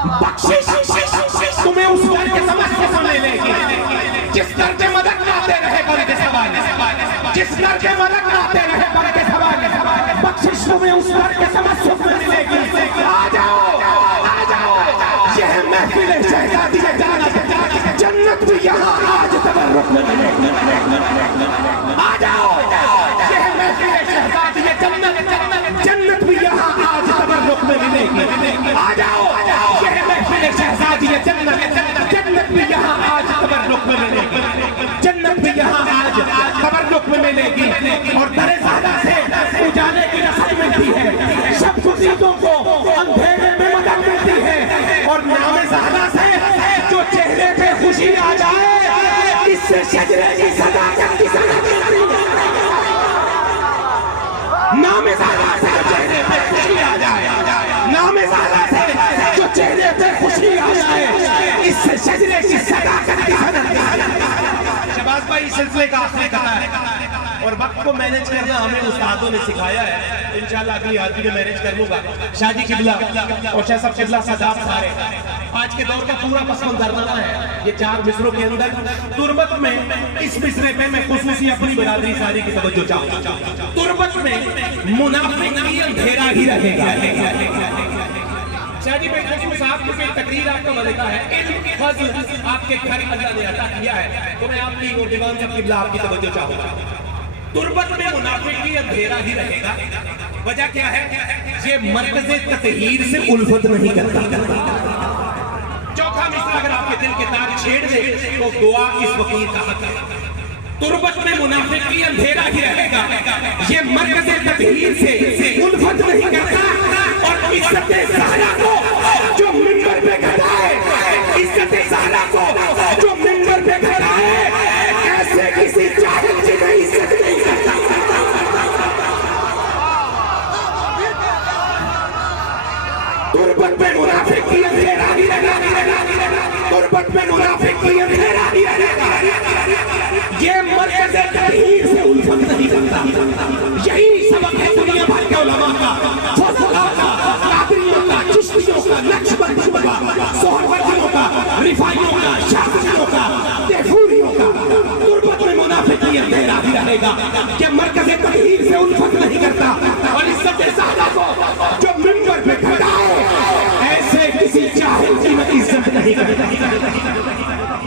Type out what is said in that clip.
بخشش تمہیں اس در کے تمسک میں ملے گی جس در کے مدد آتے رہے بلکہ سوال جس در کے مدد آتے رہے بلکہ سوال بخشش تمہیں اس در کے تمسک میں ملے گی آ جاؤ یہ محفل شہزادی جنت جنت بھی یہاں آج تبرک میں ملے گی آ جاؤ یہ محفل شہزادی جنت جنت بھی یہاں آج تبرک میں ملے گی آ جاؤ یہ محفل شہزادی جنت جنت بھی یہاں آج تبرک میں ملے گی جنت بھی یہاں آج تبرک میں ملے گی اور در زہرا سے اجالے کی رسل ملتی ہے شب گزیدوں کو اندھیرے میں مدد ملتی ہے اور نام زہرا سے جو چہرے پہ خوشی آ جائے اس سے شجرے کی صداقت کی صداقت ملتی ہے نام زہرا سے جو چہرے پہ خوشی آ جائے نام زہرا سے جو چہرے پہ خوشی آ جائے اس سے شجرے کی صداقت کی صداقت شہباز بھائی سلسلے کا آخری کہا ہے اور وقت کو مینیج کرنا ہمیں استادوں نے سکھایا ہے انشاءاللہ اگلی آدمی میں مینیج کر لوں گا شاہ جی قبلہ اور شاہ صاحب قبلہ صداب سارے آج کے دور کا پورا پس منظرنامہ ہے یہ 4 مصروں کے اندر تربت میں اس مصرے پہ میں خصوصی اپنی برادری ساری کی توجہ چاہوں تربت میں منافق کی اندھیرا ہی رہے گا شاہ جی میں خصوص آپ کی تقریر آپ کا ملکہ ہے علم فضل آپ کے گھر اللہ نے عطا کیا ہے تو میں آپ کی اور دیوان صاحب قبلہ آپ کی توجہ چاہوں گا تربت میں منافق کی اندھیرا ہی رہے گا وجہ کیا ہے یہ مرکز تطہیر سے الفت نہیں کرتا چوتھا مصرع اگر آپ کے دل کے تار چھیڑ دے تو دعا اس وقیر کا حق ہے تربت میں منافق کی اندھیرا ہی رہے گا یہ مرکز تطہیر سے الفت نہیں کرتا اور عزت زہرا کو جو منبر پہ کھڑا ہے عزت زہرا کو جو منبر پہ کھڑا ہے ایسے کسی جاہل کی نہیں عزت نہیں کرتا تربت میں منافق کی اندھیرا ہی رہے گا تربت میں منافق کی اندھیرا ہی رہے گا یہ مرکز تطہیر سے الفت نہیں کرتا یہی سبق ہے دنیا بھر کے علماء کا فضلہ کا قادریوں کا چشتیوں کا نقشبندیوں کا سہروردیوں کا رفائیوں کا شافعیوں کا تیفوریوں کا تربت میں منافق کی اندھیرا ہی رہے گا کہ مرکز تطہیر سے الفت نہیں کرتا اور عزت زہرا کو جو منبر پہ کھڑا ہے ایسے کسی جاہل کی عزت نہیں کرتا